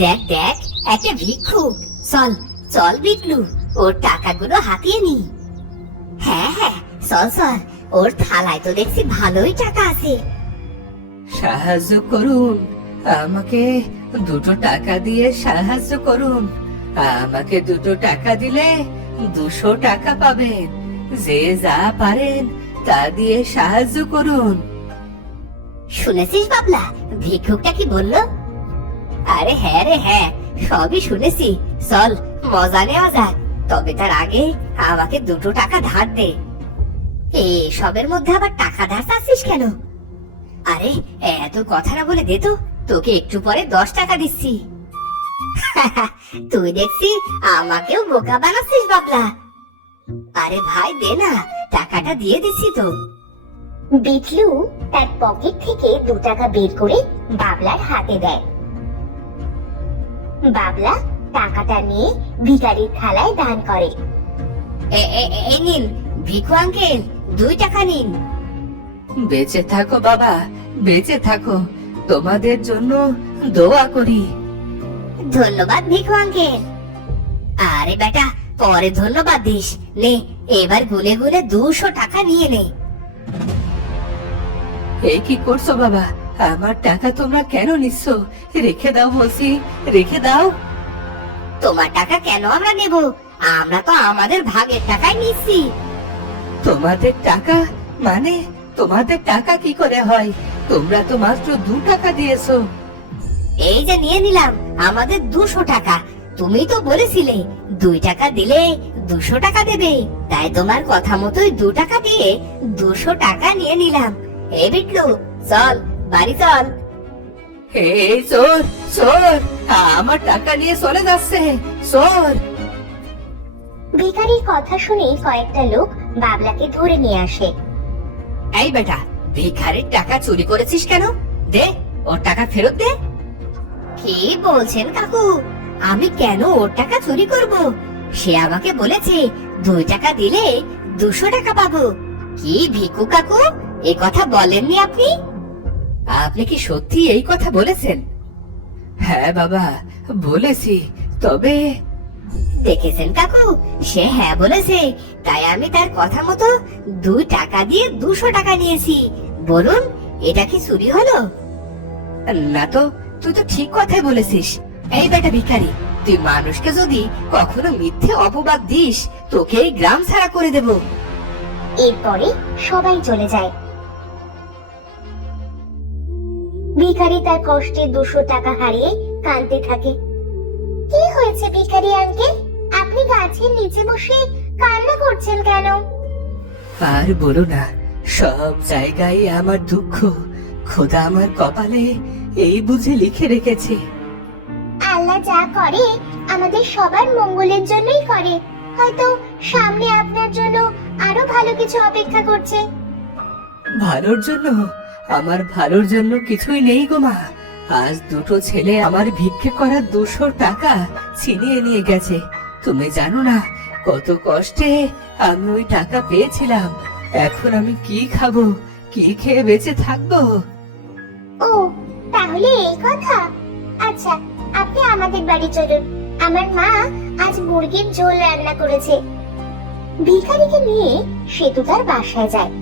দেখ দেখ, একটা ভিক্ষুক। চল চল বিটলু, ওর টাকাগুলো হাতিয়ে নি। হ্যাঁ হ্যাঁ, চল চল, ওর থালায় তো দেখছি ভালোই টাকা আছে। সাহায্য করুন, আমাকে 2 টাকা দিয়ে সাহায্য করুন। আমাকে 2 টাকা দিলে 200 টাকা পাবেন। যে যা পারেন তা দিয়ে সাহায্য করুন। শুনেছিস বাবলা, ভিক্ষুকটা কি বললো? আরে হ্যাঁ রে হ্যাঁ, সবই শুনেছি। চল মজা নেওয়া যাক, তবে তার আগে আমাকে 2 টাকা ধার দে। সবের মধ্যে আবার টাকা ধার চাচ্ছিস কেন? আরে এত কথা না বলে দে তো, তোকে একটু পরে 10 টাকা দিচ্ছি। তুই দেখছি আমাকেও বোকা বানাচ্ছিস বাবলা। আরে ভাই দে না, টাকাটা দিয়ে দিচ্ছি তো। বিটলু তার পকেট থেকে 2 টাকা বের করে বাবলার হাতে দেয়। বাবলা টাকাটা নিয়ে ভিখারির থালায় দান করে। এই নিন ভিখু আঙ্কেল, 2 টাকা নিন। বেঁচে থাকো বাবা, বেঁচে থাকো। তোমাদের জন্য দোয়া করি। ধন্যবাদ ভিখু আঙ্কেল। আরে বেটা, পরে ধন্যবাদ দিস। নে এবার গুনে গুনে 200 টাকা নিয়ে নে। এই কি করছো বাবা? আমার টাকা তোমরা কেন নিচ্ছ? রেখে দাও বলছি, রেখে দাও। তোমার টাকা কেন আমরা নেব? আমরা তো আমাদের ভাগের টাকাই নিচ্ছি। তোমাদের টাকা মানে? তোমাদের টাকা কি করে হয়? তোমরা তো মাত্র 2 টাকা দিয়েছো। এই যে নিয়ে নিলাম আমাদের 200 টাকা। তুমি তো বলেছিলে 2 টাকা দিলে 200 টাকা দেবে, তাই তোমার কথা মতোই 2 টাকা দিয়ে 200 টাকা নিয়ে নিলাম। এই বিটলু, চল বাড়ি চল। এই চোর, চোর আমার টাকা নিয়ে চলে যাচ্ছে, চোর। ভিখারির কথা শুনে কয়েকটা লোক বাবলাকে ধরে নিয়ে আসে। এই বেটা, ভিখারির টাকা চুরি করেছিস কেন? দে, ওর টাকা ফেরত দে। কি বলছেন কাকু? আমি কেন ওর টাকা চুরি করব? সে আমাকে বলেছে 2 টাকা দিলে 200 টাকা পাবো। কি ভিখু কাকু, এ কথা বলেননি আপনি? আপনি কি সত্যি এই কথা বলেছেন? হ্যাঁ বাবা, বলেছি। তবে দেখেছেন কাকু, সে হ্যাঁ বলেছে, তাই আমি তার কথা মতো 2 টাকা দিয়ে 200 টাকা নিয়েছি। বলুন, এটা কি চুরি হলো? না তো, তুই তো ঠিক কথাই বলেছিস। এই বেটা ভিখারি, তুই মানুষকে যদি কখনো মিথ্যে অপবাদ দিস, তোকে এই গ্রাম ছাড়া করে দেব। এরপরে সবাই চলে যায়। ভিখারি তার কষ্টে 200 টাকা হারিয়ে কাঁদতে থাকে। কি হয়েছে ভিখারি আঙ্কেল? আপনি গাছের নিচে বসে কান্না করছেন কেন? আর বলো না, সব জায়গায় আমার দুঃখ। খোদা আমার কপালে এই বুঝে লিখে রেখেছে। আল্লাহ যা করে আমাদের সবার মঙ্গলের জন্যই করে। হয়তো সামনে আপনার জন্য আরো ভালো কিছু অপেক্ষা করছে। ভালোর জন্য? আমার ভালোর জন্য কিছুই নেই গো মা। আজ 2টো ছেলে আমার ভিক্ষে করা 200 টাকা ছিনিয়ে নিয়ে গেছে। তুমি জানো না কত কষ্টে আমি ওই টাকা পেয়েছিলাম। এখন আমি কি খাবো, কি খেয়ে বেঁচে থাকবো? ও, তাহলে এই কথা। আচ্ছা, আপনি আমাদের বাড়ি চলুন। আমার মা আজ মুরগির ঝোল রান্না করেছে। ভিখারিকে নিয়ে সেতু তার বাসায় যায়।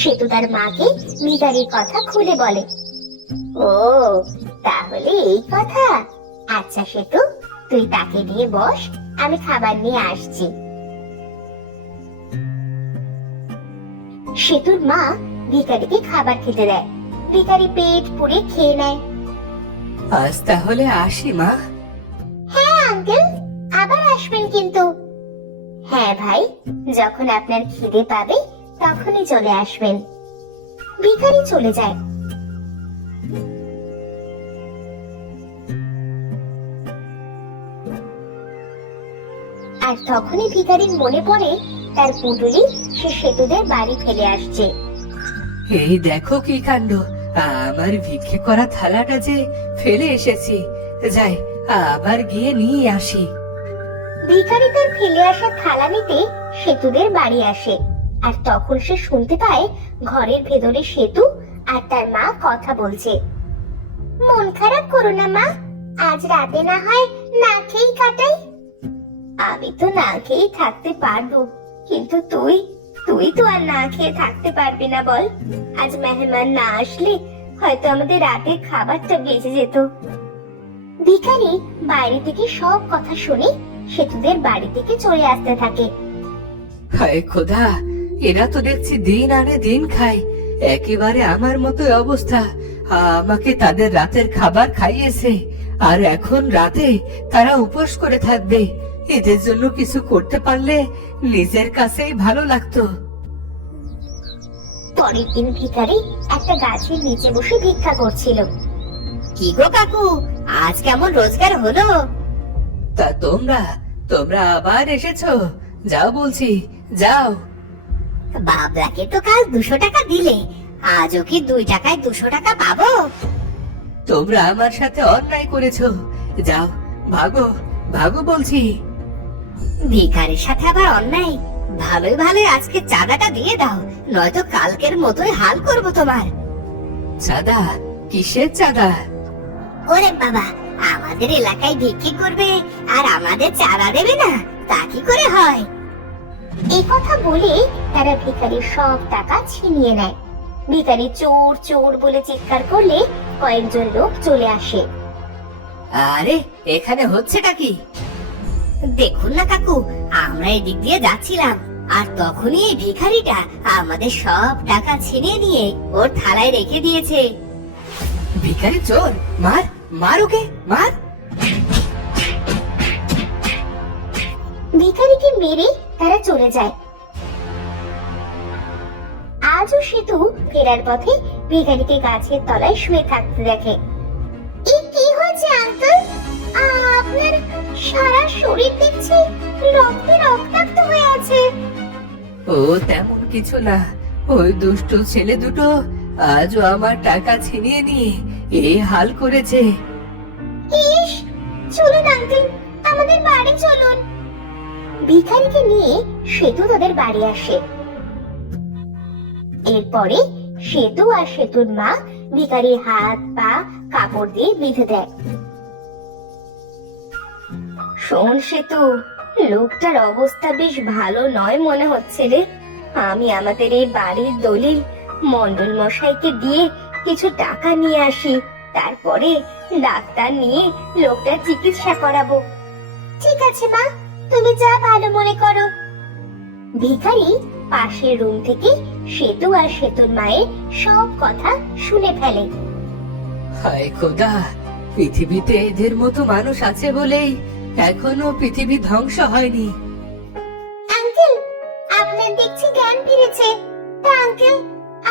সেতু তার মাকে ভিখারির কথা খুলে বলে। ও, তাহলে এই কথা। আচ্ছা সেতু, তুই তাকে নিয়ে বস, আমি খাবার নিয়ে আসছি। সেতুর মা ভিখারিকে খাবার খেতে দেয়। ভিখারি পেট পুড়ে খেয়ে নেয়। আজ তাহলে আসি মা। হ্যাঁ আঙ্কেল, আবার আসবেন কিন্তু। হ্যাঁ ভাই, যখন আপনার খিদে পাবে তখনই চলে আসবেন। ভিখারি চলে যায়। আর তখনই ভিখারির মনে পড়ে তার পুটুলি সে সেতুদের বাড়ি ফেলে আসছে। এই দেখো কি কাণ্ড, আমার ভিক্ষে করা থালাটা যে ফেলে এসেছি। যাই, আবার গিয়ে নিয়ে আসি। ভিখারি তার ফেলে আসা থালা নিতে সেতুদের বাড়ি আসে। আর তখন সে শুনতে পায় ঘরের ভেতরে সেতু আর তার মা কথা বলছে। মন খারাপ করো না মা, আজ রাতে না হয় না খেয়েই কাটাই। আমি তো না খেয়েই থাকতে পারবো, কিন্তু তুই তুই তো আর না খেয়ে থাকতে পারবি না বল। আজ মেহমান না আসলে হয়তো আমাদের রাতের খাবারটা বেঁচে যেত। ভিখারি বাইরে থেকে সব কথা শুনে সেতুদের বাড়ি থেকে চলে আসতে থাকে। হায় খোদা, এরা তো দেখছি দিন আনে দিন খায়, একেবারে আমার মতো অবস্থা। আমাকে তাদের রাতের খাবার খাইয়েছে, আর এখন রাতে তারা উপোস করে থাকবে। এদের জন্য কিছু করতে পারলে নিজের কাছেই ভালো লাগতো। পরের দিন ভিখারি একটা গাছের নিচে বসে ভিক্ষা করছিল। কি গো কাকু, আজ কেমন রোজগার হলো? তা তোমরা তোমরা আবার এসেছো? যাও বলছি, যাও। বাবলাকে তো কাল 200 টাকা দিলে, আজও কি 2 টাকায় 200 টাকা পাবো? তোমরা আমার সাথে অন্যায় করেছো, যাও, ভাগো ভাগো বলছি। ভিখারির সাথে আবার অন্যায়? ভালোই ভালোই আজকে চাঁদাটা দিয়ে দাও, নয়তো কালকের মতোই হাল করবো তোমার। চাঁদা? কিসের চাঁদা? ওরে বাবা, আমাদের এলাকায় ভিক্ষি করবে আর আমাদের চাঁদা দেবে না, তা কি করে হয়? এই কথা বলে তারা ভিখারির সব টাকা ছিনিয়ে নেয়। ভিখারি চোর চোর বলে চিৎকার করলে কয়েকজন লোক চলে আসে। আরে, এখানে হচ্ছেটা কি? দেখুন না কাকু, আমরা এদিক দিয়ে যাচ্ছিলাম, আর তখনই এই ভিখারিটা আমাদের সব টাকা ছিনিয়ে নিয়ে ওর থালায় রেখে দিয়েছে। ভিখারি চোর, মার মার ওকে, মার। ভিখারিকে মেরে তারা চলে যায়। আজও সেতু ফেরার পথে ভিখারিকে গাছের তলায় শুয়ে থাকতে দেখে। কি হয়েছে আঙ্কেল? আপনার সারা শরীর দেখছি রক্তে রক্তাক্ত হয়ে আছে। ও তেমন কিছু না, ওই দুষ্ট ছেলে দুটো আজও আমার টাকা ছিনিয়ে নিয়ে এই হাল করেছে। ইস, চলুন আঙ্কেল, আমাদের বাড়ি চলুন। ভিখারিকে নিয়ে সেতু তাদের বাড়ি আসে। এরপরে সেতু আর সেতুর মা ভিখারির হাত পা কাপড় দিয়ে বেঁধে দেয়। শোন সেতু, লোকটার অবস্থা বেশ ভালো নয় মনে হচ্ছে রে। আমি আমাদের এই বাড়ির দলিল মন্ডল মশাইকে দিয়ে কিছু টাকা নিয়ে আসি, তারপরে ডাক্তার নিয়ে লোকটার চিকিৎসা করাবো। ঠিক আছে মা, তুমি যা ভালো মনে করো। ভিখারি পাশের রুম থেকে সেতু আর সেতুর মায়ের সব কথা শুনে ফেলে। হায় খোদা, পৃথিবীতে এদের মতো মানুষ আছে বলেই এখনো পৃথিবী ধ্বংস হয়নি। আঙ্কেল, আপনার দেখছি জ্ঞান ফিরেছে। তা আঙ্কেল,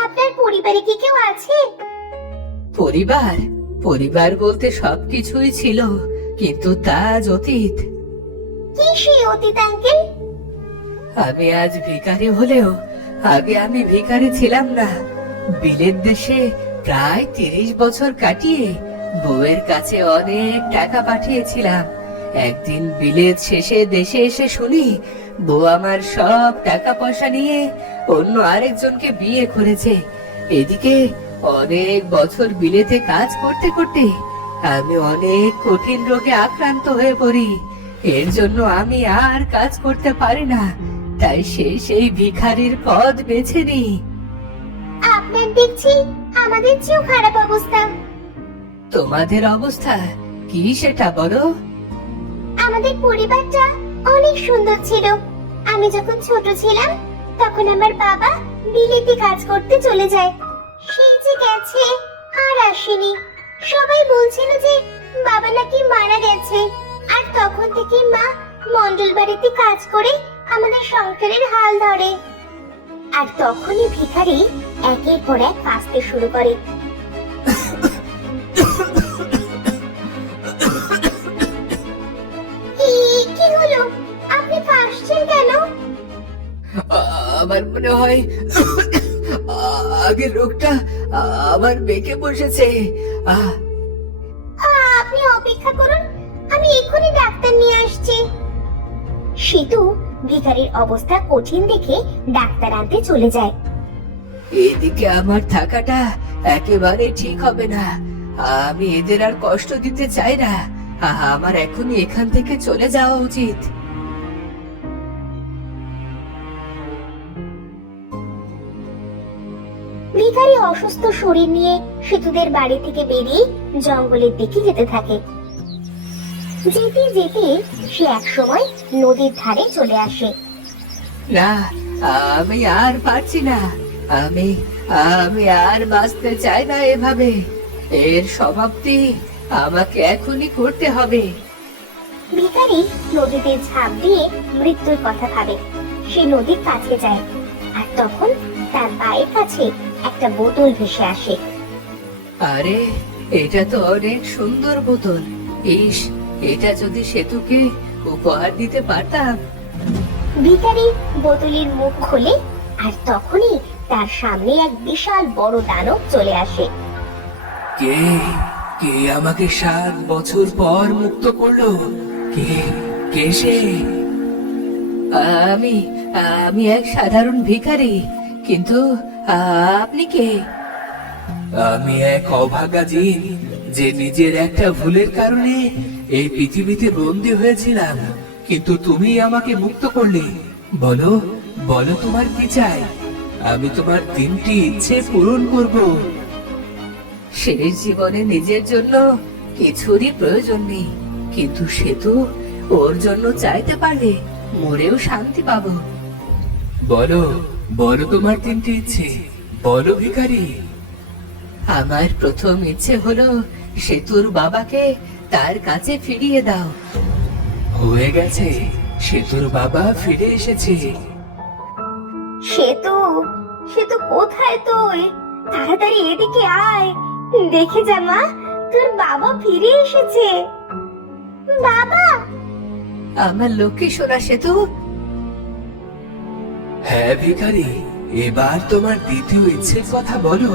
আপনার পরিবারে কি কেউ আছে? পরিবার? পরিবার বলতে সবকিছুই ছিল, কিন্তু তা আজ অতীত। কি সেই অতীত আঙ্কেল? আমি আজ ভিখারি হলেও আগে আমি ভিখারি ছিলাম না। বিলেত দেশে প্রায় 30 বছর কাটিয়ে বউয়ের কাছে অনেক টাকা পাঠিয়েছিলাম। একদিন বিলেত শেষে দেশে এসে শুনি বউ আমার সব টাকা পয়সা নিয়ে অন্য আরেকজনকে বিয়ে করেছে। এদিকে অনেক বছর বিলেতে কাজ করতে করতে আমি অনেক কঠিন রোগে আক্রান্ত হয়ে পড়ি। এর জন্য আমি আর কাজ করতে পারি না, তাই সেই ভিখারির পদ বেছে নিই। আপনার দেখছি আমাদের চেয়েও খারাপ অবস্থা। তোমাদের অবস্থা কি সেটা বলো? আমাদের পরিবারটা অনেক সুন্দর ছিল। আমি যখন ছোট ছিলাম তখন আমার বাবা বিলেতে কাজ করতে চলে যায়। সেই যে গেছে আর আসেনি। সবাই বলছিল যে বাবা নাকি মারা গেছে, আর তখন থেকে মা মন্ডল বাড়িতে কাজ করে আমাদের সংসারের হাল ধরে। আর তখনই ভিখারি একের পর এক কাঁদতে শুরু করে। কি হলো? আপনি কাশছেন কেন? আমার মনে হয় আগের রোগটা আমার বেঁকে বসেছে। আপনি অপেক্ষা করুন, আমি এক্ষুনি ডাক্তার নিয়ে আসছি। সেতু ভিখারির অবস্থা কঠিন দেখে ডাক্তার আনতে চলে যায়। এদিকে আমার থাকাটা একেবারে ঠিক হবে না। আমি এদের আর কষ্ট দিতে চাই না। আমার এখনই এখান থেকে চলে যাওয়া উচিত। ভিখারি অসুস্থ শরীর নিয়ে সেতুদের বাড়ি থেকে বেরিয়ে জঙ্গলের দিকে যেতে থাকে। যেতে যেতে সে একসময় নদীর ধারে চলে আসে। না, আমি আর পারছি না। আমি আমি আর বাঁচতে চাই না এভাবে। এর সমাপ্তি আমাকে এখনই করতে হবে। ভিখারি নদীতে ঝাঁপ দিয়ে মৃত্যুর কথা ভাবে। সে নদীর কাছে যায়, আর তখন তার পায়ের কাছে একটা বোতল ভেসে আসে। আরে, এটা তো অনেক সুন্দর বোতল। ইস, এটা যদি সেতুকে উপহার দিতে পারতাম। ভিখারি বোতলের মুখ খোলে, আর তখনই তার সামনে এক বিশাল বড় দানব চলে আসে। কে কে আমাকে 7 বছর পর মুক্ত করলো? কে কে সে? আমি আমি এক সাধারণ ভিখারি, কিন্তু আপনি কে? আমি এক অভাগা জিন, যে নিজের একটা ভুলের কারণে এই পৃথিবীতে বন্দী হয়েছিলাম। কিন্তু তুমি আমাকে মুক্ত করলে। বলো বলো, তোমার কি চাই? আমি তোমার 3টি ইচ্ছে পূরণ করব। শেষ জীবনে নিজের জন্য কিছুরই প্রয়োজন নেই, কিন্তু সেতু ওর জন্য চাইতে পারলে মরেও শান্তি পাবো। বলো বলো, তোমার 3টি ইচ্ছে বলো ভিখারি। আমার প্রথম ইচ্ছে হলো সেতুর বাবাকে তার কাছে ফিরিয়ে দাও। হয়ে গেছে, সেতুর বাবা ফিরে এসেছে। সেতু, সেতু কোথায় তুই? তাড়াতাড়ি এদিকে আয়, দেখে যা মা, তোর বাবা ফিরে এসেছে। বাবা! আমার লক্ষ্মী সোনা সেতু। হ্যাঁ ভিখারি, এবার তোমার 2য় ইচ্ছের কথা বলো।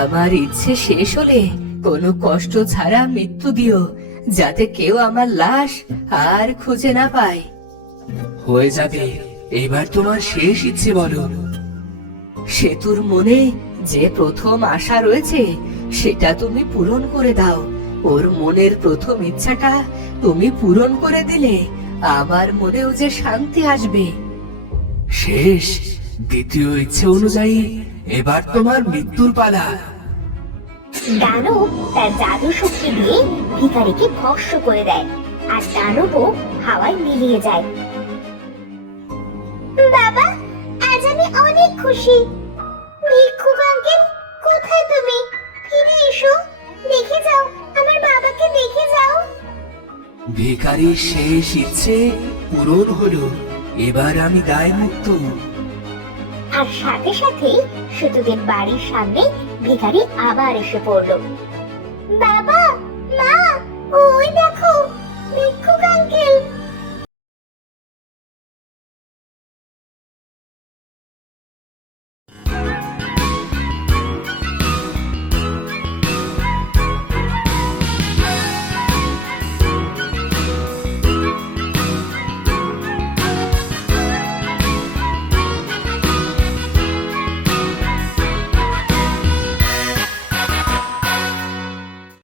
আমার ইচ্ছে শেষ হলে কোনো কষ্ট ছাড়া মৃত্যু দিও, যাতে কেউ আমার লাশ আর খুঁজে না পায়। হয়ে যাবে, এবার তোমার শেষ ইচ্ছে বলো। সেতুর মনে যে প্রথম আশা রয়েছে সেটা তুমি পূরণ করে দাও। ওর মনের প্রথম ইচ্ছাটা তুমি পূরণ করে দিলে আমার মনেও যে শান্তি আসবে। শেষ, 2য় ইচ্ছে অনুযায়ী এবার তোমার মৃত্যুর পালা। দানব তার জাদু শক্তি দিয়ে ভিখারিকে ভস্ম করে দেয়, আর দানবও হাওয়ায় মিলিয়ে যায়। বাবা, আজ আমি অনেক খুশি। ভিক্ষুক আঙ্কেল, কোথায় তুমি? ফিরে এসো, দেখে যাও, আমার বাবাকে দেখে যাও। ভিখারির শেষ ইচ্ছে পূরণ হলো, এবার আমি দায় মুক্ত। আর সাথে সাথেই সেতুদের বাড়ির সামনে ভিখারি আবার এসে পড়ল। বাবা,